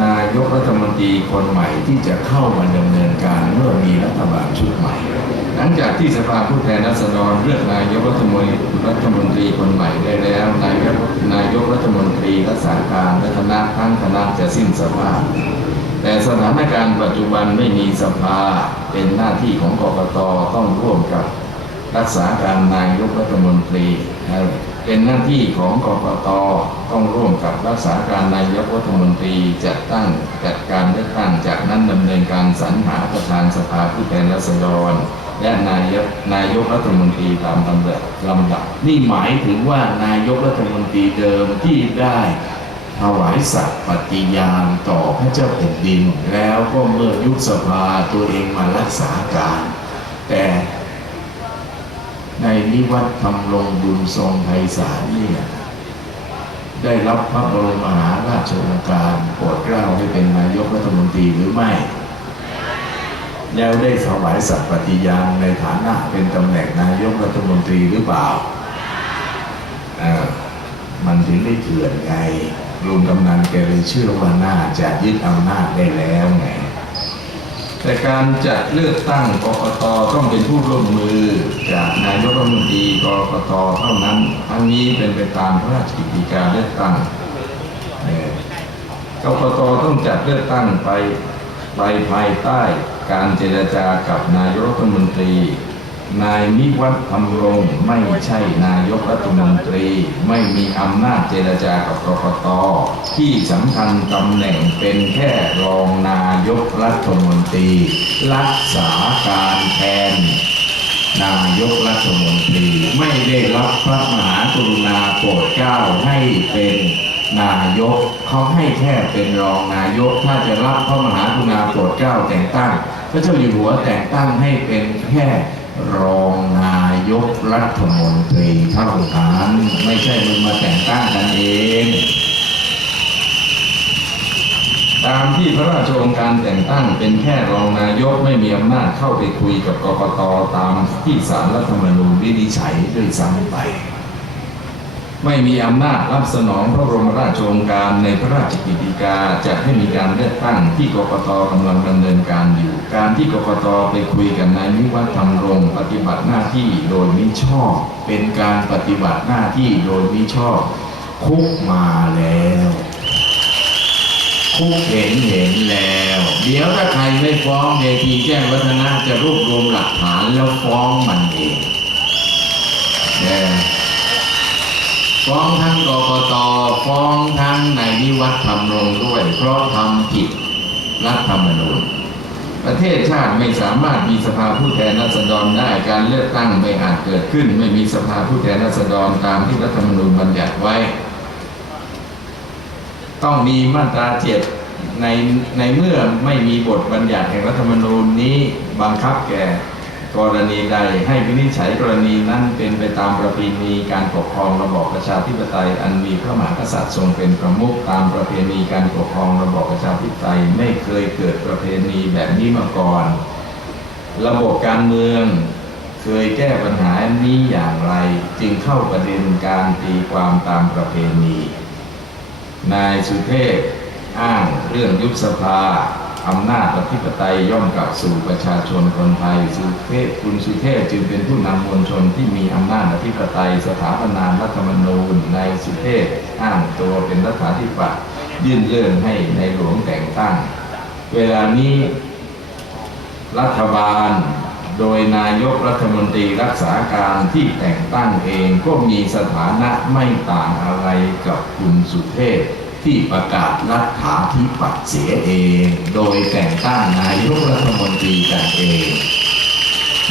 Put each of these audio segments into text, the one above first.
นายกรัฐมนตรีคนใหม่ที่จะเข้ามาดำเนินการเมื่อมีรัฐบาลชุดใหม่ หลังจากที่สภาผู้แทนราษฎรเลือกนายกรัฐมนตรีรัฐมนตรีคนใหม่ได้แล้วนายกนายกรัฐมนตรีรักษาการและคณะทั้งคณะจะสิ้นสภาพแต่สถานการณ์ปัจจุบันไม่มีสภาเป็นหน้าที่ของกกตต้องร่วมกับรักษาการนายกรัฐมนตรีครับ เป็นหน้าที่ของกกตต้องร่วมกับรักษาการนายกรัฐมนตรีจัดตั้งจัดการเลือกตั้งจากนั้นดำเนินการสรรหาประธานสภาผู้แทนราษฎรและนายกนายกรัฐมนตรีตามลำดับลำดับ นี่หมายถึงว่านายกรัฐมนตรีเดิมที่ได้ถวายสัตย์ปฏิญาณต่อพระเจ้าแผ่นดิน แล้วก็เมื่อยุบสภาตัวเองมารักษาการ แต่ ในนิวัฒน์ทำรงบุญทรงไพศาลเนี่ยได้รับพระบรมมหาราชโองการโปรดเกล้าให้เป็นนายกรัฐมนตรีหรือไม่ แล้วได้ถวายสัตย์ปฏิญาณในฐานะเป็นตำแหน่งนายกรัฐมนตรีหรือเปล่าเออมันถึงได้เถื่อนไงลุงกำนันแกเลยเชื่อว่าน่าจะยึดอำนาจได้แล้วไง แต่การจัดเลือกตั้งกกตต้องเป็นผู้ร่วมมือจากนายกรัฐมนตรีกกตเท่านั้นทั้งนี้เป็นไปตามพระราชกิจการเลือกตั้งกกตต้องจัดเลือกตั้งไปไปภายใต้การเจรจากับนายกรัฐมนตรี นายนิวัฒน์ธรรมรงค์ไม่ใช่นายกรัฐมนตรี ไม่มีอำนาจเจรจากับกกตที่สำคัญตำแหน่งเป็นแค่รองนายกรัฐมนตรี รักษาการแทน นายกรัฐมนตรี ไม่ได้รับพระมหากรุณาโปรดเกล้าให้เป็นนายกเขาให้แค่เป็นรองนายกถ้าจะรับพระมหากรุณาโปรดเกล้าแต่งตั้งพระเจ้าอยู่หัวแต่งตั้งให้เป็นแค่ รองนายกรัฐมนตรีเท่านั้นไม่ใช่มึงมาแต่งตั้งกันเอง ตามที่พระราชโองการแต่งตั้งเป็นแค่รองนายกไม่มีอำนาจเข้าไปคุยกับกกตตามที่สารรัฐธรรมนูญวินิจฉัยด้วยซ้ำไป ไม่มีอำนาจรับสนองพระบรมราชโองการในพระราชกิจกาจะให้มีการเลือกตั้งที่กกตกำลังดำเนินการอยู่ การที่กกตไปคุยกับนายนิวัฒน์ธรรมรงปฏิบัติหน้าที่โดยมิชอบ เป็นการปฏิบัติหน้าที่โดยมิชอบ คุกมาแล้ว คุกเห็นเห็นแล้ว เดี๋ยวถ้าใครไม่ฟ้องเวทีแจ้งวัฒนะจะรวบรวมหลักฐานแล้วฟ้องมันเองเนี่ย ฟ้องทั้งกกตฟ้องทั้งนายนิวัฒน์ทำรงด้วย เพราะทำผิดรัฐธรรมนูญประเทศชาติไม่สามารถมีสภาผู้แทนราษฎรได้ การเลือกตั้งไม่อาจเกิดขึ้น ไม่มีสภาผู้แทนราษฎรตามที่รัฐธรรมนูญบัญญัติไว้ ต้องมีมาตราเจ็ดในในเมื่อไม่มีบทบัญญัติแห่งรัฐธรรมนูญนี้บังคับแก่ กรณีใดให้วินิจฉัยกรณีนั้นเป็นไปตามประเพณีการปกครองระบอบประชาธิปไตย อันมีพระมหากษัตริย์ทรงเป็นประมุขตามประเพณีการปกครองระบอบประชาธิปไตยไม่เคยเกิดประเพณีแบบนี้มาก่อน ระบบการเมืองเคยแก้ปัญหานี้อย่างไร จึงเข้าประเด็นการตีความตามประเพณี นายสุเทพอ้างเรื่องยุบสภา อำนาจอธิปไตยย่อมกลับสู่ประชาชนคนไทยสุเทพคุณสุเทพจึงเป็นผู้นำมวลชนที่มีอำนาจอธิปไตยสถาปนารัฐธรรมนูญนสุเทพอ้างตัวเป็นรัฐาธิปัตย์ยื่นเรื่องให้ในหลวงแต่งตั้ง เวลานี้รัฐบาลโดยนายกรัฐมนตรีรักษาการที่แต่งตั้งเองก็มีสถานะไม่ต่างอะไรกับคุณสุเทพ ที่ประกาศรัฐาธิปัตย์เสียเอง โดยแต่งตั้งนายกรัฐมนตรีกันเอง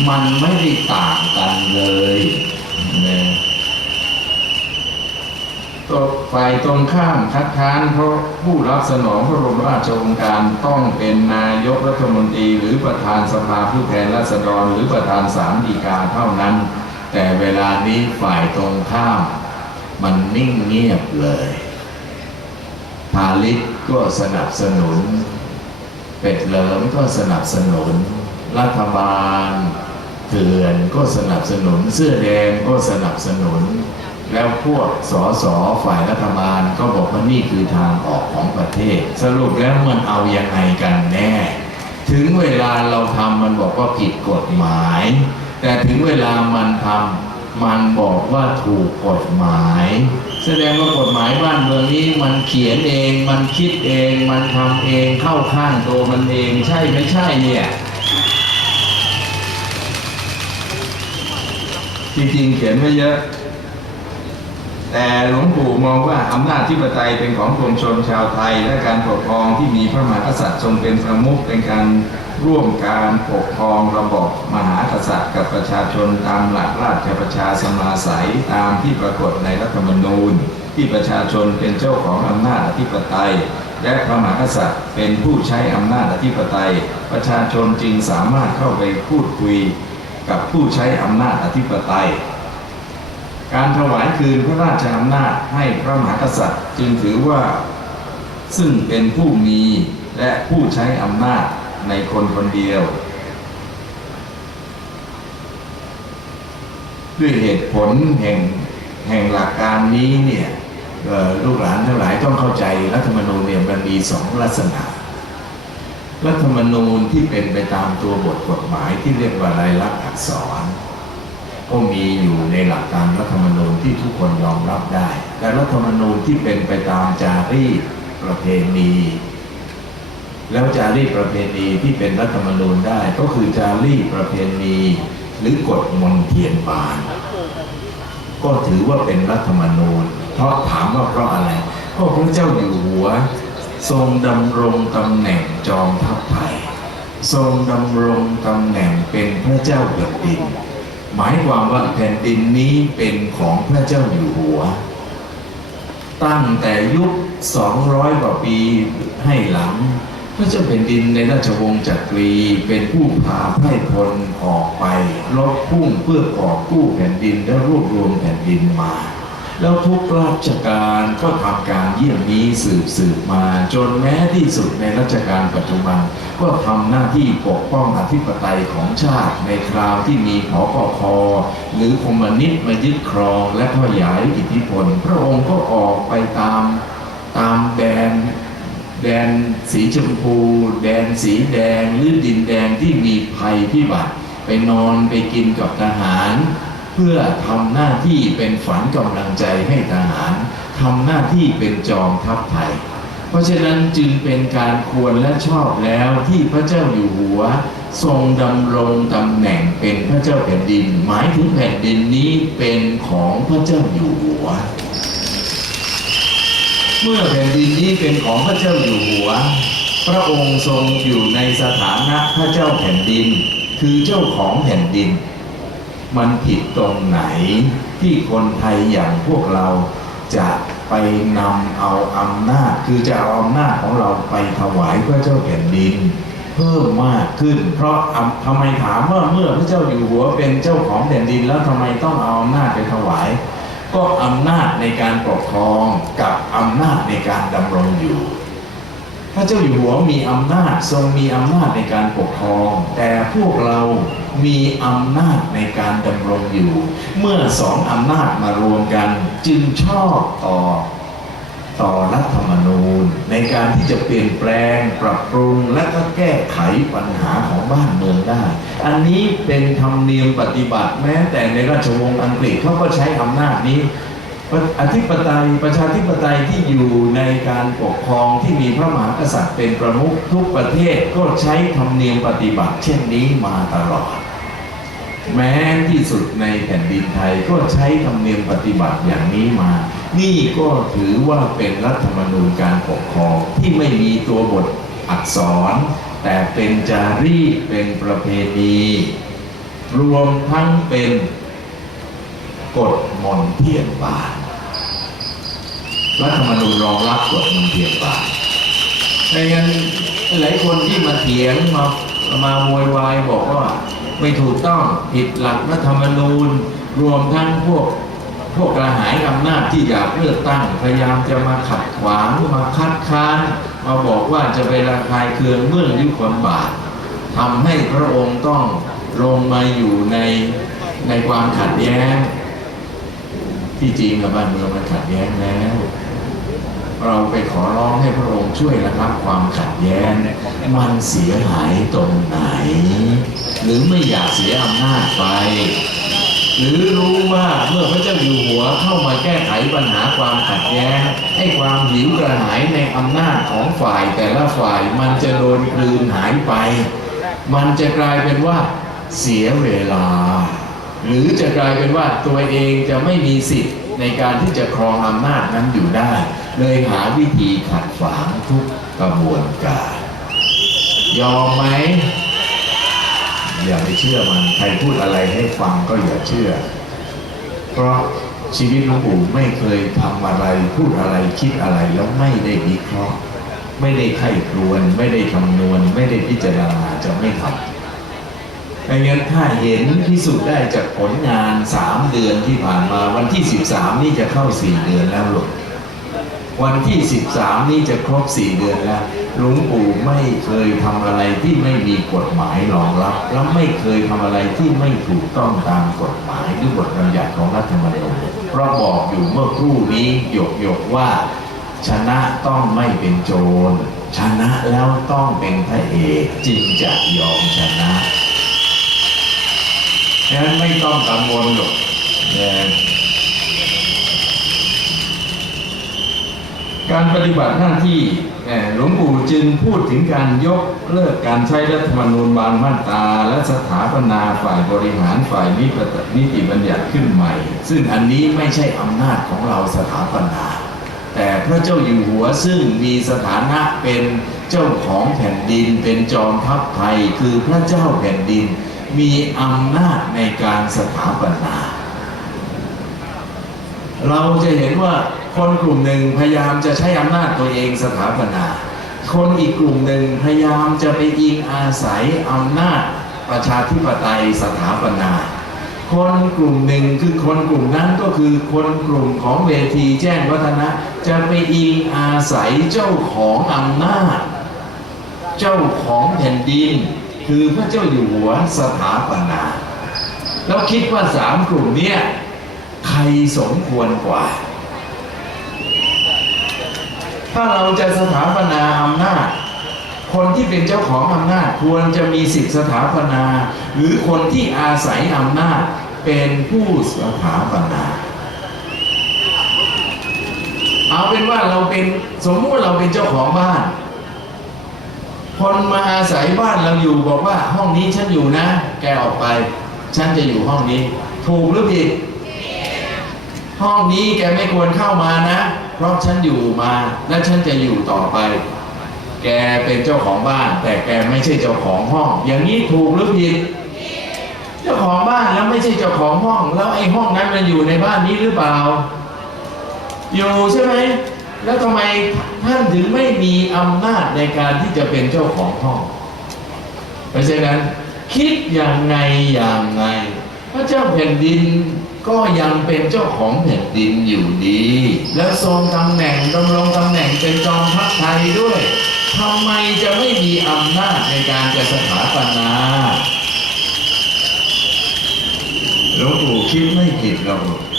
มันไม่ได้ต่างกันเลยนะตัวฝ่ายตรงข้ามคัดค้านเพราะผู้รับสนองพระบรมราชโองการต้องเป็นนายกรัฐมนตรี หรือประธานสภาผู้แทนราษฎรหรือประธานสามดีกาเท่านั้น แต่เวลานี้ฝ่ายตรงข้าม มันนิ่งเงียบเลย พาลิศก็สนับสนุน เป็ดเหลิมก็สนับสนุน รัฐบาลเถื่อนก็สนับสนุน เสื้อแดงก็สนับสนุน แล้วพวกสอสอฝ่ายรัฐบาลก็บอกว่านี่คือทางออกของประเทศ สรุปแล้วมันเอายังไงกันแน่ ถึงเวลาเราทำมันบอกว่าผิดกฎหมาย แต่ถึงเวลามันทำมันบอกว่าถูกกฎหมาย แสดงว่ากฎหมายบ้านเมืองนี้มันเขียนเอง มันคิดเอง มันทำเองเข้าข้างตัวมันเองใช่ไม่ใช่เนี่ยจริงๆเขียนไม่เยอะ แต่หลวงปู่มองว่าอำนาจที่ปไตยเป็นของปวงชนชาวไทย และการปกครองที่มีพระมหากษัตริย์ทรงเป็นประมุขเป็นการร่วมการปกครองระบอบมหากษัตริย์กับประชาชนตามหลักราชประชาสมาสัยตามที่ปรากฏในรัฐธรรมนูญ ที่ประชาชนเป็นเจ้าของอำนาจอธิปไตย และพระมหากษัตริย์เป็นผู้ใช้อำนาจอธิปไตย ประชาชนจึงสามารถเข้าไปพูดคุยกับผู้ใช้อำนาจอธิปไตย การถวายคืนพระราชอำนาจให้พระมหากษัตริย์ จึงถือว่าซึ่งเป็นผู้มีและผู้ใช้อำนาจในคนคนเดียว ด้วยเหตุผลแห่งแห่งหลักการนี้เนี่ยลูกหลานทั้งหลายต้องเข้าใจรัฐธรรมนูญเนี่ยมันมีสองลักษณะ รัฐธรรมนูญที่เป็นไปตามตัวบทกฎหมายที่เรียกว่าลายลักษณ์อักษร ก็มีอยู่ในหลักการรัฐธรรมนูญที่ทุกคนยอมรับได้แต่รัฐธรรมนูญที่เป็นไปตามจารีตประเพณีแล้วจารีตประเพณีที่เป็นรัฐธรรมนูญได้ ก็คือจารีตประเพณี หรือกฎมนเทียนบาน ก็ถือว่าเป็นรัฐธรรมนูญ เพราะถามว่าเพราะอะไรก็พระเจ้าอยู่หัว ทรงดำรงตำแหน่งจอมทัพไทยทรงดำรงตำแหน่งเป็นพระเจ้าแผ่นดิน หมายความว่าแผ่นดินนี้เป็นของพระเจ้าอยู่หัว ตั้งแต่ยุค 200 กว่าปีให้หลัง พระเจ้าแผ่นดินในราชวงศ์จักรีเป็นผู้พาไพร่พลออกไปลบพุ่งเพื่อกอกู้แผ่นดินและรวบรวมแผ่นดินมา แล้วทุกราชการก็ทำการเยี่ยมนี้สืบสืบมาจนแม้ที่สุดในรัชกาลปัจจุบัน ก็ทำหน้าที่ปกป้องอธิปไตยของชาติในคราวที่มีหอปคอหรือคอมมิวนิสต์มายึดครองและขยายอิทธิพล พระองค์ก็ออกไปตามตามแดนแดนสีชมพู แดนสีแดงหรือดินแดงที่มีภัยพิบัติไปนอนไปกินกับทหาร เพื่อทำหน้าที่เป็นฝันกำลังใจให้ทหารทำหน้าที่เป็นจอมทัพไทย เพราะฉะนั้นจึงเป็นการควรและชอบแล้วที่พระเจ้าอยู่หัว ทรงดำรงตำแหน่งเป็นพระเจ้าแผ่นดิน หมายถึงแผ่นดินนี้เป็นของพระเจ้าอยู่หัว เมื่อแผ่นดินนี้เป็นของพระเจ้าอยู่หัว พระองค์ทรงอยู่ในสถานะพระเจ้าแผ่นดิน คือเจ้าของแผ่นดิน มันผิดตรงไหนที่คนไทยอย่างพวกเราจะไปนำเอาอำนาจ คือจะเอาอำนาจของเราไปถวายพระเจ้าแผ่นดิน เพิ่มมากขึ้น เพราะทำไมถามว่าเมื่อพระเจ้าอยู่หัวเป็นเจ้าของแผ่นดินแล้วทำไมต้องเอาอำนาจไปถวาย ก็อำนาจในการปกครองกับอำนาจในการดำรงอยู่ พระเจ้าอยู่หัวมีอำนาจทรงมีอำนาจในการปกครอง แต่พวกเรามีอำนาจในการดำรงอยู่ เมื่อสองอำนาจมารวมกัน จึงชอบต่อต่อรัฐธรรมนูญ ในการที่จะเปลี่ยนแปลงปรับปรุง และก็แก้ไขปัญหาของบ้านเมืองได้ อันนี้เป็นธรรมเนียมปฏิบัติแม้แต่ในราชวงศ์อังกฤษเขาก็ใช้อำนาจนี้ อธิปไตยประชาธิปไตยที่อยู่ในการปกครองที่มีพระมหากษัตริย์เป็นประมุขทุกประเทศก็ใช้ธรรมเนียมปฏิบัติเช่นนี้มาตลอด แม้ที่สุดในแผ่นดินไทยก็ใช้ธรรมเนียมปฏิบัติอย่างนี้มา นี่ก็ถือว่าเป็นรัฐธรรมนูญการปกครองที่ไม่มีตัวบทอักษร แต่เป็นจารีตเป็นประเพณีรวมทั้งเป็นกฎมนเทียนบาน รัฐธรรมนูญรองรับกฎมนเทียนบานดังนั้นหลายคนที่มาเถียงมามาโวยวายบอกว่าไม่ถูกต้องผิดหลักรัฐธรรมนูญรวมทั้งพวกพวกกระหายอำนาจที่อยากเลือกตั้งพยายามจะมาขัดขวางมาคัดค้านมาบอกว่าจะไประคายเคืองเมื่อยุคลบาททำให้พระองค์ต้องลงมาอยู่ในในความขัดแย้ง ที่จริงกับบ้านเมืองมันขัดแย้งแล้ว เราไปขอร้องให้พระองค์ช่วยระงับความขัดแย้ง มันเสียหายตรงไหน หรือไม่อยากเสียอำนาจไป หรือรู้ว่าเมื่อพระเจ้าอยู่หัวเข้ามาแก้ไขปัญหาความขัดแย้งให้ความหิวกระหายในอำนาจของฝ่ายแต่ละฝ่ายมันจะโดนกลืนหายไป มันจะกลายเป็นว่าเสียเวลา หรือจะกลายเป็นว่าตัวเองจะไม่มีสิทธิ์ ในการที่จะครองอำนาจนั้นอยู่ได้ เลยหาวิธีขัดขวางทุกกระบวนการ ยอมไหม อย่าไปเชื่อมัน ใครพูดอะไรให้ฟังก็อย่าเชื่อ เพราะชีวิตหลวงปู่ไม่เคยทำอะไรพูดอะไรคิดอะไรแล้วไม่ได้วิเคราะห์ ไม่ได้ไข้ครวน ไม่ได้คำนวณ ไม่ได้พิจารณาจะไม่ทำ ดังนั้นถ้าเห็นพิสูจน์ได้จากผลงานสามเดือนที่ผ่านมา วันที่ 13 นี่จะเข้าสี่เดือนแล้วหลวงวันที่ 13 นี่จะครบ 4 เดือนแล้วหลวงปู่ไม่เคยทำอะไรที่ไม่มีกฎหมายรองรับ แล้วไม่เคยทำอะไรที่ไม่ถูกต้องตามกฎหมายหรือบทบัญญัติของรัฐธรรมนูญเพราะบอกอยู่เมื่อครู่นี้หยกหยกว่า ชนะต้องไม่เป็นโจร ชนะแล้วต้องเป็นพระเอกจึงจะยอมชนะ ฉะนั้นไม่ต้องกังวลหรอกการปฏิบัติหน้าที่หลวงปู่จึงพูดถึงการยกเลิกการใช้รัฐธรรมนูญบางมาตราและสถาปนาฝ่ายบริหารฝ่ายนิตินิติบัญญัติขึ้นใหม่ ซึ่งอันนี้ไม่ใช่อำนาจของเราสถาปนา แต่พระเจ้าอยู่หัวซึ่งมีสถานะเป็นเจ้าของแผ่นดินเป็นจอมทัพไทยคือพระเจ้าแผ่นดิน มีอำนาจในการสถาปนา เราจะเห็นว่าคนกลุ่มหนึ่งพยายามจะใช้อำนาจตัวเองสถาปนา คนอีกกลุ่มหนึ่งพยายามจะไปอิงอาศัยอำนาจประชาธิปไตยสถาปนา คนกลุ่มหนึ่งคือคนกลุ่มนั้นก็คือคนกลุ่มของเวทีแจ้งวัฒนะ จะไปอิงอาศัยเจ้าของอำนาจ เจ้าของแผ่นดิน คือพระเจ้าอยู่หัวสถาปนา แล้วคิดว่าสามกลุ่มเนี้ยใครสมควรกว่า ถ้าเราจะสถาปนาอำนาจ คนที่เป็นเจ้าของอำนาจควรจะมีสิทธิสถาปนา หรือคนที่อาศัยอำนาจเป็นผู้สถาปนาเอาเป็นว่าเราเป็นสมมติเราเป็นเจ้าของบ้าน คนมาอาศัยบ้านเราอยู่บอกว่าห้องนี้ฉันอยู่นะ แกออกไป ฉันจะอยู่ห้องนี้ ถูกหรือผิดห้องนี้แกไม่ควรเข้ามานะ เพราะฉันอยู่มาและฉันจะอยู่ต่อไป แกเป็นเจ้าของบ้าน แต่แกไม่ใช่เจ้าของห้อง อย่างนี้ถูกหรือผิดเจ้าของบ้านแล้วไม่ใช่เจ้าของห้อง แล้วไอ้ห้องนั้นมันอยู่ในบ้านนี้หรือเปล่า อยู่ใช่ไหม แล้วทำไมท่านถึงไม่มีอำนาจในการที่จะเป็นเจ้าของห้องเพราะฉะนั้น คิดอย่างไงอย่างไงพระเจ้าแผ่นดินก็ยังเป็นเจ้าของแผ่นดินอยู่ดี แล้วทรงตำแหน่งดำรงตำแหน่งเป็นจอมทัพไทยด้วยทำไมจะไม่มีอำนาจในการจะสถาปนาหลวงปู่คิดไม่ผิดหรอก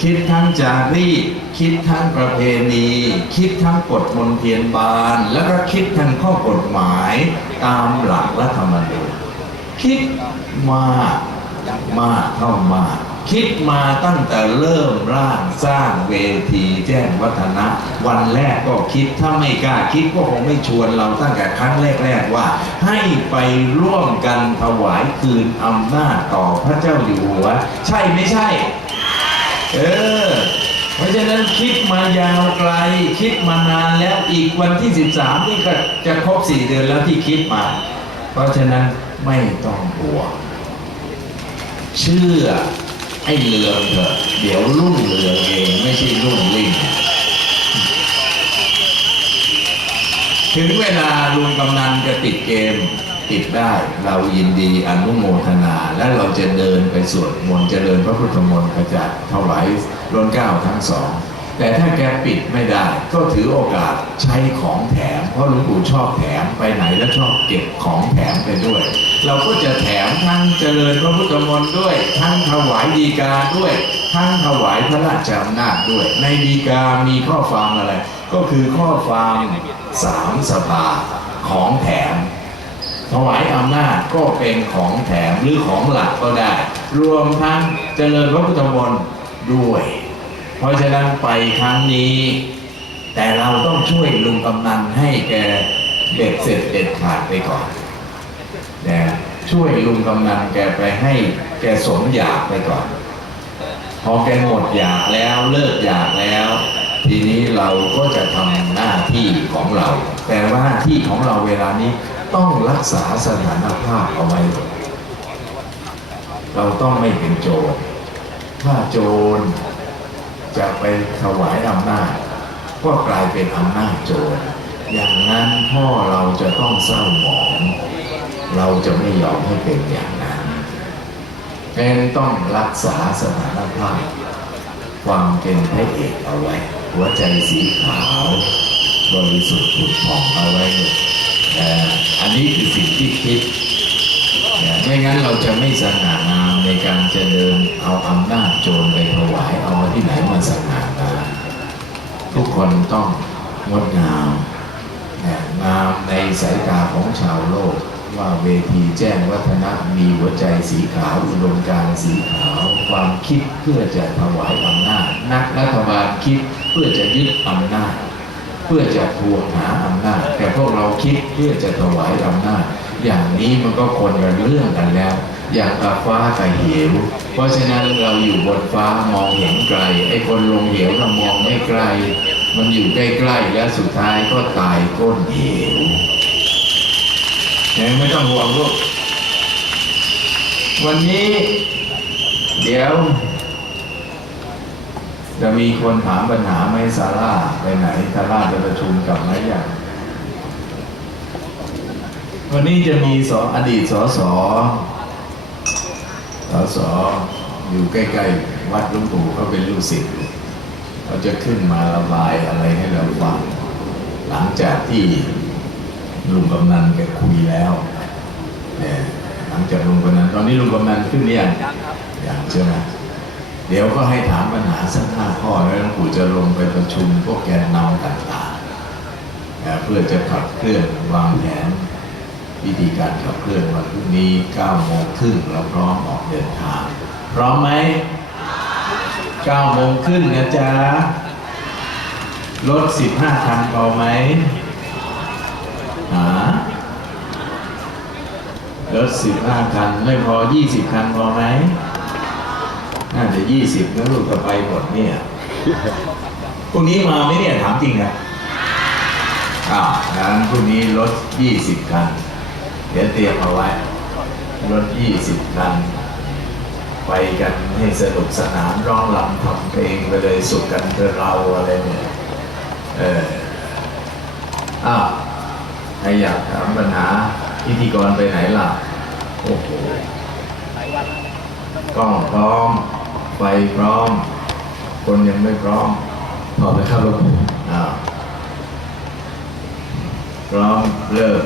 คิดทั้งจารีตคิดทั้งประเพณี คิดทั้งกฎมนเทียนบาน แล้วก็คิดทั้งข้อกฎหมายตามหลักรัฐธรรมนูญคิดมากมากเข้ามากคิดมาตั้งแต่เริ่มร่างสร้างเวทีแจ้งวัฒนะ วันแรกก็คิดถ้าไม่กล้าคิดก็คงไม่ชวนเราตั้งแต่ครั้งแรก ๆ ว่า ให้ไปร่วมกันถวายคืนอำนาจต่อพระเจ้าอยู่หัว ใช่ไม่ใช่ เออ เพราะฉะนั้นคิดมายาวไกล คิดมานานแล้วอีกวันที่ 13 นี่ก็จะครบ4เดือนแล้วที่คิดมา เพราะฉะนั้นไม่ต้องห่วงเชื่อไอ้เรืองเถอะเดี๋ยวรุ่งเรืองเองไม่ใช่รุ่งลิ่งถึงเวลาลุงกำนันจะติดเกม ติดได้เรายินดีอนุโมทนา และเราจะเดินไปสวดมนต์เจริญพระพุทธมนต์ขจัดถวายร้นเก้าทั้งสองแต่ถ้าแกปิดไม่ได้ก็ถือโอกาสใช้ของแถม เพราะหลวงปู่ชอบแถมไปไหนแล้วชอบเก็บของแถมไปด้วย เราก็จะแถมทั้งเจริญพระพุทธมนต์ด้วย ทั้งถวายดีกาด้วย ทั้งถวายพระราชอำนาจด้วย ในดีกามีข้อความอะไร ก็คือข้อความสามสภาของแถม ถวายอำนาจก็เป็นของแถมหรือของหลักก็ได้ รวมทั้งเจริญพระพุทธมนต์ด้วย เพราะฉะนั้นไปครั้งนี้ แต่เราต้องช่วยลุงกำนันให้แกเด็ดเสร็จเด็ดขาดไปก่อนนะช่วยลุงกำนันแกไปให้แกสมอยากไปก่อน พอแกหมดอยากแล้วเลิกอยากแล้ว ทีนี้เราก็จะทำหน้าที่ของเรา แต่ว่าหน้าที่ของเราเวลานี้ ต้องรักษาสถานภาพเอาไว้ เราต้องไม่เป็นโจร ถ้าโจรจะไปถวายอำนาจ ก็กลายเป็นอำนาจโจร อย่างนั้นพ่อเราจะต้องเศร้าหมอง เราจะไม่ยอมให้เป็นอย่างนั้นแม้ต้องรักษาสถานภาพ ความเป็นพระเอกเอาไว้ หัวใจสีขาว บริสุทธิ์ผุดผ่องเอาไว้ อันนี้คือสิ่งที่คิดไม่งั้นเราจะไม่สง่างามในการจะเดินเอาอำนาจโจรไปถวายเอาที่ไหนมาสง่างามทุกคนต้องงดงามงามในสายตาของชาวโลกว่าเวทีแจ้งวัฒนะมีหัวใจสีขาวอุดมการสีขาว ความคิดเพื่อจะถวายอำนาจนักรัฐบาลคิดเพื่อจะยึดอำนาจ เพื่อจะทวงหาอำนาจแต่พวกเราคิดเพื่อจะถวายอำนาจอย่างนี้มันก็คนละเรื่องกันแล้ว อย่างกับฟ้ากับเหว เพราะฉะนั้นเราอยู่บนฟ้ามองเห็นไกลไอ้คนลงเหวเรามองไม่ไกล มันอยู่ใกล้ๆแล้วสุดท้ายก็ตายก้นเหวยังไม่ต้องห่วงลูกวันนี้ เดี๋ยว จะมีคนถามปัญหาไหมซาร่าไปไหนซาร่าจะประชุมกับไหมอย่างวันนี้จะมีสออดีตสอสอสอสออยู่ใกล้ๆ วัดลุงปู่เขาเป็นลูกศิษย์เขาจะขึ้นมาระบายอะไรให้เราฟัง หลังจากที่ลุงกำนันแกคุยแล้วเนี่ยหลังจากลุงกำนันตอนนี้ลุงกำนันขึ้นเรียงอย่างใช่ไหม เดี๋ยวก็ให้ถามปัญหาสักห้าข้อแล้วหลวงปู่จะลงไปประชุมพวกแกนนำต่างๆ เพื่อจะขับเคลื่อนวางแผนวิธีการขับเคลื่อนวันพรุ่งนี้9โมงครึ่งเราพร้อมออกเดินทาง พร้อมไหม9โมงครึ่งนะจ๊ะรถ15คันพอไหมหารถ15คันไม่พอ 20คันพอไหม น่าจะยี่สิบแล้วลูกจะไปหมดเนี่ยพรุ่งนี้มาไหมเนี่ยถามจริงนะอ้าวงั้นพรุ่งนี้รถยี่สิบคัน เดี๋ยวเตรียมเอาไว้รถยี่สิบคัน ไปกันให้สนุกสนานร้องรำทำเพลงไปเลยสุขกันเถอะเราอะไรเนี่ย เอออ้าวใครอยากถามปัญหาพิธีกรไปไหนล่ะ โอ้โหกล้องพร้อม ไฟพร้อม คนยังไม่พร้อมพร้อมนะครับหลวงปู่อ้าวพร้อมเริ่ม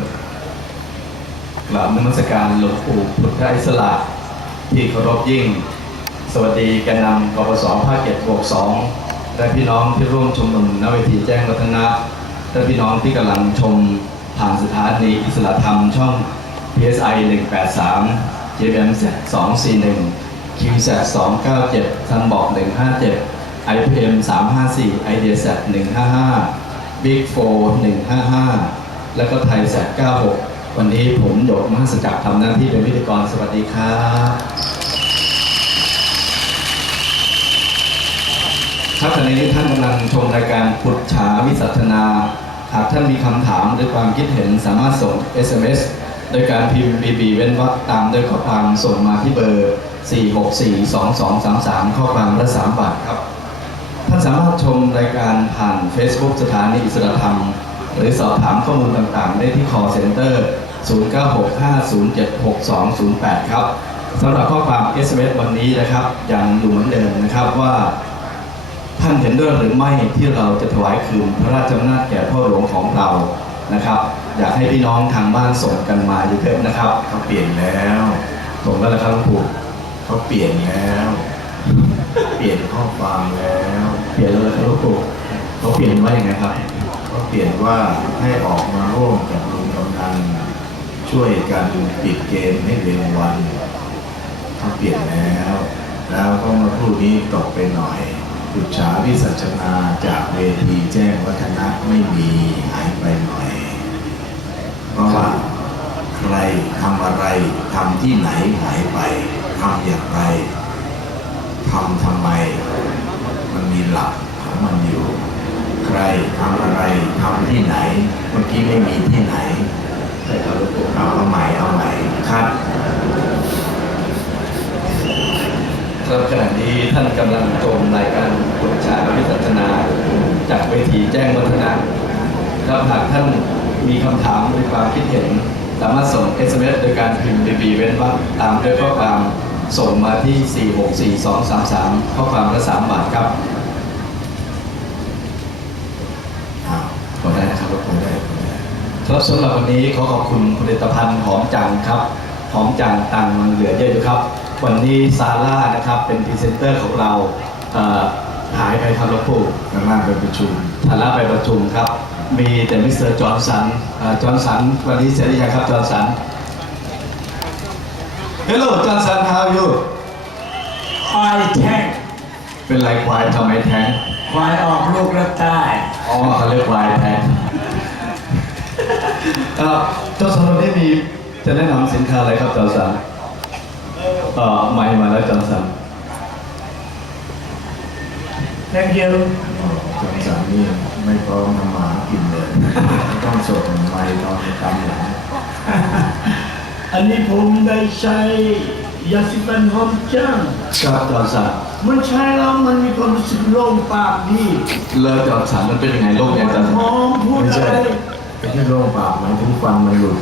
กราบนมัสการหลวงปู่พุทธอิสระที่เคารพยิ่ง สวัสดีแกนนำกปสภาคเจ็ดบวกสองและพี่น้องที่ร่วมชุมนุมณเวทีแจ้งวัฒนะและพี่น้องที่กำลังชมผ่านสถานีอิสระธรรมช่อง PSI 183 JBM 241 QZ 297ทันบอก 157 IPM 354 IDSat 155 Big 4 155 แล้วก็ไทยแซด96 วันนี้ผมหยกมหัศจักรทำหน้าที่เป็นพิธีกร สวัสดีครับครับตอนนี้ท่านกำลังชมรายการพุทธฉาวิสัชนา หากท่านมีคำถามหรือความคิดเห็นสามารถส่ง SMS โดยการพิมพ์ BB เว้นวรรคตามด้วยข้อความส่งมาที่เบอร์ 4642233 ข้อความละ 3 บาทครับ ท่านสามารถชมรายการผ่าน Facebook สถานีอิสระธรรม หรือสอบถามข้อมูลต่างๆ ได้ที่ call center 0965076208 ครับสำหรับข้อความ SMS วันนี้นะครับยังอยู่เหมือนเดิมนะครับว่า ท่านเห็นด้วยหรือไม่ที่เราจะถวายคืนพระราชอำนาจแก่พ่อหลวงของเรานะครับ อยากให้พี่น้องทางบ้านส่งกันมาเยอะๆนะครับเขาเปลี่ยนแล้วส่งแล้วละครับหลวงปู่ เขาเปลี่ยนแล้ว เปลี่ยนข้อความแล้ว เปลี่ยนเลยครับหลวงปู่เขาเปลี่ยนว่ายังไงครับก็เปลี่ยนว่าให้ออกมาร่วมกับลุงกำนันช่วยกันปิดเกมให้เร็ววันเขาเปลี่ยนแล้ว แล้วก็มาพูดนี้ตกไปหน่อยปุจฉาวิสัชนาจากเวทีแจ้งวัฒนะไม่มีหายไปหน่อย เพราะว่าใครทำอะไรทำที่ไหนหายไป ทำอย่างไรทำทำไม มันมีหลักของมันอยู่ ใครทำอะไรทำที่ไหน เมื่อกี้ไม่มีที่ไหนใช่ครับหลวงปู่เอาเอาใหม่เอาใหม่ครับสำหรับขณะนี้ท่านกำลังชมรายการปรึกษาวิสัชนาจากเวทีแจ้งวัฒนะครับหากท่านมีคำถามหรือความคิดเห็น สามารถส่ง SMS โดยการพิมพ์ BB เว้นวรรคตามด้วยข้อความ ส่งมาที่ 4642233 ข้อความละ3บาทครับอ้าวขอได้นะครับก็ได้ก็ได้ครับสำหรับวันนี้ขอขอบคุณผลิตภัณฑ์หอมจังครับ หอมจังตังมันเหลือเยอะอยู่ครับ วันนี้ซาร่านะครับเป็นพรีเซนเตอร์ของเราเอ่อหายไปครับหลวงปู่ข้างล่างเป็นประชุมซาร่าไปประชุมครับ มีแต่มิสเตอร์จอห์นสันเอ่อจอห์นสันวันนี้เสร็จหรือยังครับจอห์นสัน Hello จอห์นสัน how are you ควายแท่งเป็นไรควายทำไมแท้งควายออกลูกแล้วตายอ๋อเขาเรียกควายแท้งเอ่อจอห์นสันวันนี้มีจะแนะนำสินค้าอะไรครับจอห์นสันเอ่อไม่มาแล้วจอห์นสันแท่งเดียวจนสามีไม่พร้อมทำมาหากินเลย ต้องส่งไม้ตอนกำหลัง อันนี้ผมได้ใช้ยาสีฟันหอมจังครับจอห์นสันมันใช้แล้วมันมีความรู้สึกโล่งปากดีเลิกจอห์นสันมันเป็นยังไงโลกเนี่ยจอห์นสันหอมพูดไม่อะใช่ไรไม่ใช่โรคปากหมายถึงฟันมันหลุด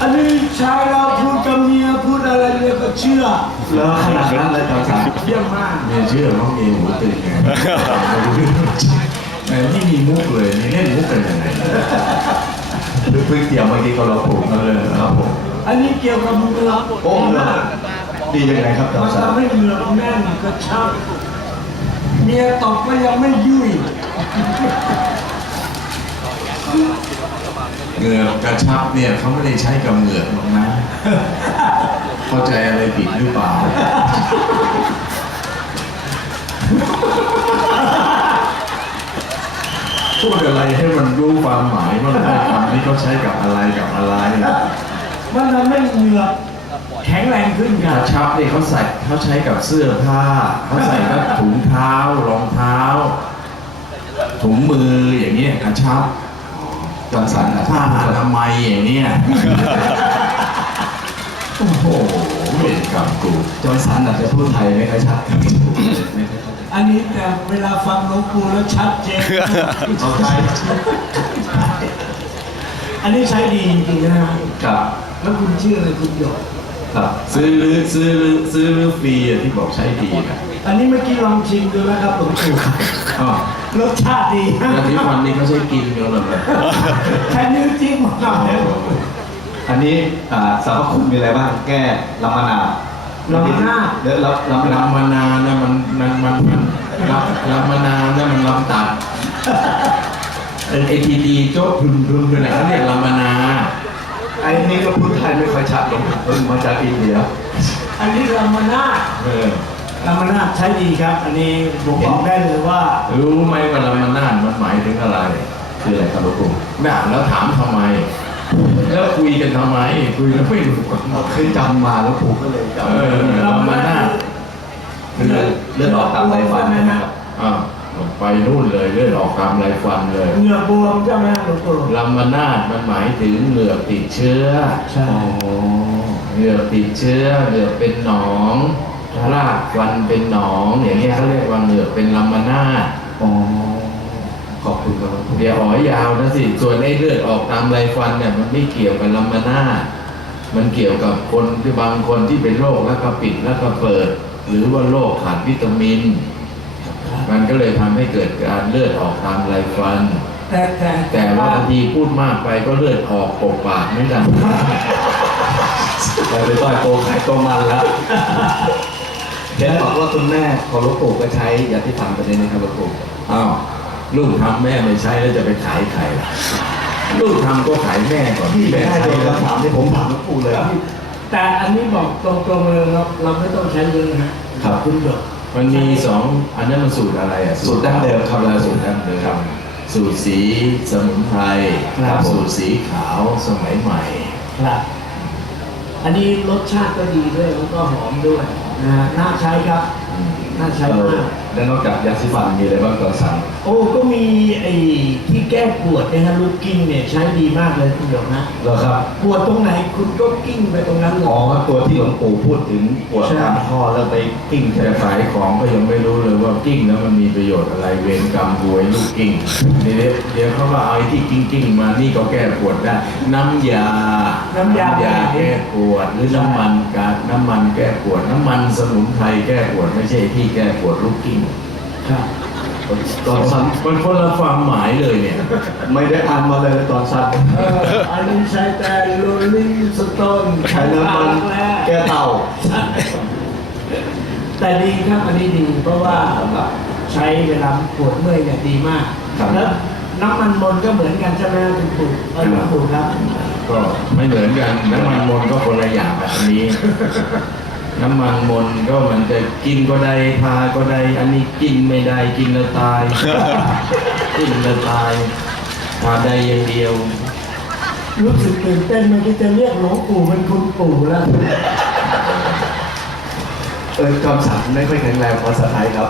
อันนี้ใช้แล้วพูดกับเมียพูดอะไรเรียกก็เชื่อเลิกขนาดนั้นเลยจอห์นสันเยี่ยมมากเมียเชื่อว่าเมียหูตึงไงแหมที่มีมุกเลยนี่เล่นมุกกันยังไง เพิ่งเตรียมเมื่อกี้ก็เราปลูกมาเลยครับผมอันนี้เกี่ยวกับมือโอ้เลิกดียังไงครับจอมัห์นนสันทำให้เหงือกแน่นกระชับเมียตอบก็ยังไม่ยุ่ยเหงือกกระชับเนี่ยเขาไม่ได้ใช้กับเหงือกหรอกนะ เข้าใจอะไรผิดหรือเปล่า พูดอะไรให้มันรู้ความหมายว่าได้คำนี้เขาใช้กับอะไรกับอะไรมันทำให้เหงือกแข็งแรงขึ้นกค่ะระชับเนี่ยเขาใส่เขาใช้กับเสื้อผ้าเขาใส่กับถุงเท้ารองเท้า ถุงมืออย่างเงี้ยกระชับจอห์นสันอะผ้าอนามัยอย่างเนี้ยโอ้โหเวรกรรมกู จอห์นสันอาจจะพูดไทยไม่ค่อยชัดไม่ค่อยชัด อันนี้แต่เวลาฟังหลวงปู่แล้วชัดเจนเอาใจอันนี้ใช้ดีจริงๆนะฮะครับแล้วคุณชื่ออะไรคุณหยกครับซื้อหรือซื้อหรือซื้อหรือฟรีอะที่บอกใช้ดีนะอันนี้เมื่อกี้ลองชิมดูแล้วครับหลวงปู่อ๋อรสชาติดีแล้วที่วันนี้เขาใช้กินกันเหรอแค่นิ้วจิ้มหน่อยอันนี้อ่าสรรพคุณมีอะไรบ้างแก้ลำมะนาว ลองหน้าเดี๋ยวลำลำมะนาวลำมานาวนะมันมันมันมันลำลำมานาวนะมันลำตัดเอทีดีโจ๊กพึมพึมเป็นอะไรเขาเรียกลำมานาวไอ้นี่ก็พูดไทยไม่ค่อยชัดหรอกเพิ่งมาจากอินเดียอันนี้ลามานาเออลามานาใช้ดีครับ อันนี้ผมบอกได้เลยว่า รู้ไหมว่าลำมานาวมันหมายถึงอะไรคืออะไรครับหลวงปู่น่ะแล้วถามทำไม แล้วคุยกันทำไม คุยแล้วไม่รู้กันคือจำมาแล้วปู่ก็เลยจำเออลำมานาวคือเลือดเลือดออกตามไรฟันนะครับอ่าวไปนู่นเลยเลือดออกตามไรฟันเลยเหงือกบวมใช่ไหมหลวงปู่ลำมานาดมันหมายถึงเหงือกติดเชื้อใช่เหงือกติดเชื้อเหงือกเป็นหนองรากฟันเป็นหนองอย่างเงี้ยเขาเรียกว่าเหงือกเป็นลำมานาดอ๋อ ขอบคุณครับหลวงปู่เดี๋ยวอ๋อยาวนะสิ ส่วนไอ้เลือดออกตามไรฟันเนี่ยมันไม่เกี่ยวกับลำมานาดมันเกี่ยวกับคนที่บางคนที่เป็นโรคแล้วก็ปิดแล้วก็เปิด หรือว่าโรคขาดวิตามิน มันก็เลยทำให้เกิดการเลือดออกตามไรฟันแต่แต่แต่ว่าบางทีพูดมากไปก็เลือดออกปกปากไม่ดังไปไปต่อยโตขายตัวมันแล้วเห็นบอกว่าคุณแม่ของหลวงปู่ก็ใช้ยาที่ฟันตัวนี้นะครับหลวงปู่อ้าว ลูกทำแม่ไม่ใช้แล้วจะไปขายใครล่ะลูกทำก็ขายแม่ก่อนที่ที่แม่ได้ใช้โดนแล้วคำถามที่ผมถามหลวงปู่เลยแต่อันนี้บอกตรงๆเลยเราเราไม่ต้องใช้เยอะนะครับคุณหยดมันมีสองอันนั้นมันสูตรอะไรอะสูตรดั้งเดิมครับแล้วสูตรดั้งเดิมครับ สูตรสีสมุนไพรครับผมสูตรสีขาวสมัยใหม่ครับอันนี้รสชาติก็ดีด้วยแล้วก็หอมด้วยนะฮะน่าใช้ครับน่าใช้มาก แล้วนอกจากยาสีฟันมีอะไรบ้างตอนสั่งโอ้ก็มีไอ้ที่แก้ปวดเนะฮะลูกกิ้งเนี่ยใช้ดีมากเลยคุณหยดนะเหรอครับ ปวดตรงไหนคุณก็กิ้งไปตรงนั้นเลย อ๋อตัวที่หลวงปู่พูดถึงปวดตามข้อแล้วไปกิ้งใช่ไหแต่มครับขายของก็ยังไม่รู้เลยว่ากิ้งแล้วมันมีประโยชน์อะไรเวรกรรมหวยลูกกิ้งเดี๋ยวเดี๋ยวเขาว่าเอาไอ้ที่กิ้งกิ้งๆมานี่ก็แก้ปวดได้น้ำยา น้ำยาแก้ปวดหรือน้ำมันกาน้ำมันแก้ปวดน้ำมันสมุนไพรแก้ปวดไม่ใช่ที่แก้ปวดลูกกิ้ง ครับตอนสั่นมันคนละความหมายเลยเนี่ย ไม่ได้อ่านมาเลยตอนสั่นเอออันนี้ใช้แต่โรลลิ่งสโตนใช้น้ำมันแก้เต่า แต่ดีครับอันนี้ดี เพราะว่าใช้เวลาปวดเมื่อยเนี่ยดีมากครับแล้วน้ำมันมนต์ก็เหมือนกันใช่ไหมครับคุณปู่เออคุณปู่ครับ ก็ไม่เหมือนกันน้ำมันมนต์ก็คนละอย่างแบบอัน นี้น้ำมันมนต์ก็มันจะกินก็ได้ทาก็ได้ อันนี้กินไม่ได้กินแล้วตาย กินแล้วตายทาได้อย่างเดียว รู้สึกตื่นเต้นเมื่อกี้จะเรียกหลวงปู่เป็นคุณปู่แล้วเออคำสั่นไม่ค่อยแข็งแรงภาษาไทยครับ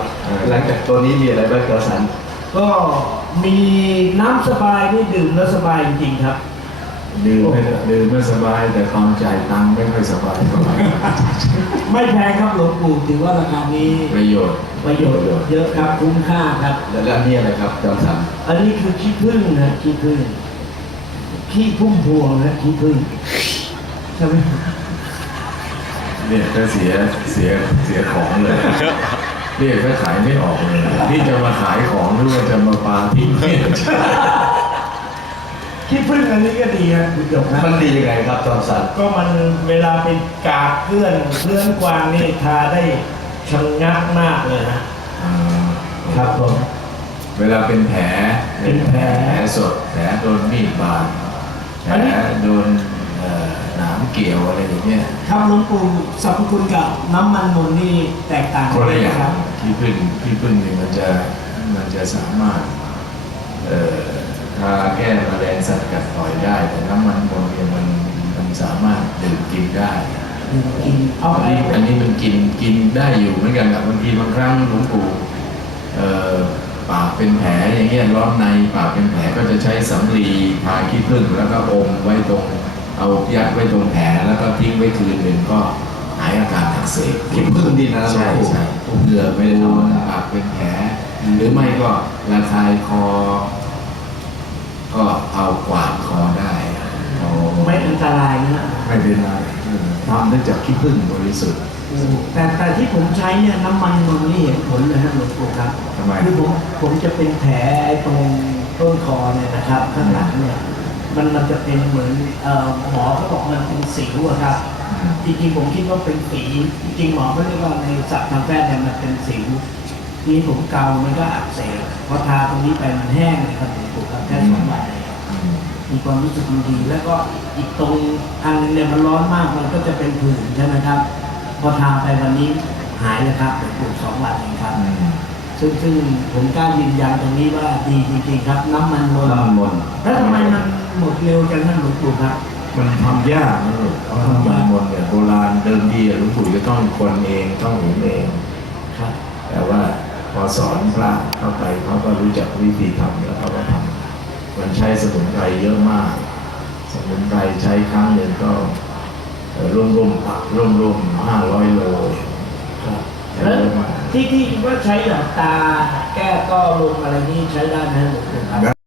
หลังจากตัวนี้มีอะไรบ้างคำสั่นก็มีน้ำสบายนี่ดื่มแล้วสบายจริงๆครับ ดื่มไม่ดื่มไม่สบายแต่ตอนจ่ายตังค์ไม่ค่อยสบายเท่าไหร่ไม่แพงครับหลวงปู่ถือว่าราคานี้ประโยชน์ประโยชน์เยอะครับคุ้มค่าครับ แล้วแล้วอันนี่อะไรครับคำสั่นอันนี้คือขี้ผึ้งนะขี้ผึ้งขี้พุ่มพวงนะขี้ผึ้งใช่ไหมเนี่ยก็เสียเสียเสียของเลยเรียกก็ขายไม่ออกเลยที่จะมาขายของหรือว่าจะมาปาทิ้ง เนี่ยขี้ผึ้งอันนี้ก็ดีครับคุณหยกนะมันดียังไงครับคำสั่นก็มันเวลาเป็นกากเกลื่อนเคลื่อนกวางนี่ทาได้ชะงักมากเลยนะอ่าครับผมเวลาเป็นแผลเป็นแผลสดแผลโดนมีดบาดแผอันนี้ลโดนเอ่อหนามเกี่ยวอะไรอย่างเงี้ยครับหลวงปู่สรรพคุณกับน้ำมันมนต์นี่แตกต่างคนไหมละอย่างครับ ที่พึ่งที่พึ่งนี่มันจะมันจะสามารถเอ่อ ทาแก้แมลงสัตว์กัดต่อยได้ แต่น้ำมันมนต์เนี่ยมันมันสามารถดื่มกินได้กินเอาอันไปนี้อันนี้มันกินกินได้อยู่เหมือนกันอะบางทีบางครั้งหลวงปู่เอ่อปากเป็นแผลอย่างเงี้ยร้อนในปากเป็นแผลก็จะใช้สำลีทาขี้ผึ้งแล้วก็อมไว้ตรงเอายัดไว้ตรงแผลแล้วก็ทิ้งไว้คืนหนึ่งก็หายอาการอักเสบคิดพึ่งดีนะใช่หลวงปู่ใช่เหงื่อไม่ได้ทำปากเป็นแผลหรือไม่ก็ระคายคอ ก็เอากวาดคอได้เอาไม่อันตรายนะไม่เป็นไรอืมทำได้จากขี้ผึ้งบริสุทธิ์แต่แต่ที่ผมใช้เนี่ยน้ำมันมนต์นี่เห็นผลเลยฮะหลวงปู่ครับทำไม คือผมผมจะเป็นแผลตรงต้นคอเนี่ยนะครับข้างหลังเนี่ย มันมันจะเป็นเหมือนเอ่อหมอเขาบอกมันเป็นสิวอะครับอืมจริงๆผมคิดว่าเป็นฝีจริงๆหมอเขาเรียกว่าในศัพท์ทางแพทย์เนี่ยมันเป็นสิว ทีนี้ผมเกามันก็อักเสบพอทาตรงนี้ไปมันแห้งเลยครับหลวงปู่ครับแค่สองวันเองอืมมีความรู้สึกดีแล้วก็อีกตรงอันนึงเนี่ยมันร้อนมากมันก็จะเป็นผื่นใช่ไหมครับ พอทาไปวันนี้หายเลยครับหลวงปู่สองวันเองครับอืมซึ่งซึ่งผมกล้ายืนยันตรงนี้ว่าดีจริงๆครับ น้ำมันมนต์น้ำมันมนต์แล้วทำไมมันหมดเร็วจังนั่นหลวงปู่ครับมันทำยากนะลูกเพราะทำมันมนต์เนี่ยโบราณเดิมทีอะหลวงปู่จะต้องคนเองต้องหุงเองครับแต่ว่า พอสอนพระเข้าไปเขาก็รู้จักวิธีทำแล้วเขาก็ทำมันใช้สมุนไพรเยอะมาก สมุนไพรใช้ครั้งหนึ่งก็ร่วมร่วมปักร่วมร่วมห้าร้อยโลครับใช้แล้วเยอะมที่ที่ว่าใช้หลับตาแก้ก้อลมอะไรนี่ใช้ได้ไหมหลวงปู่ครับ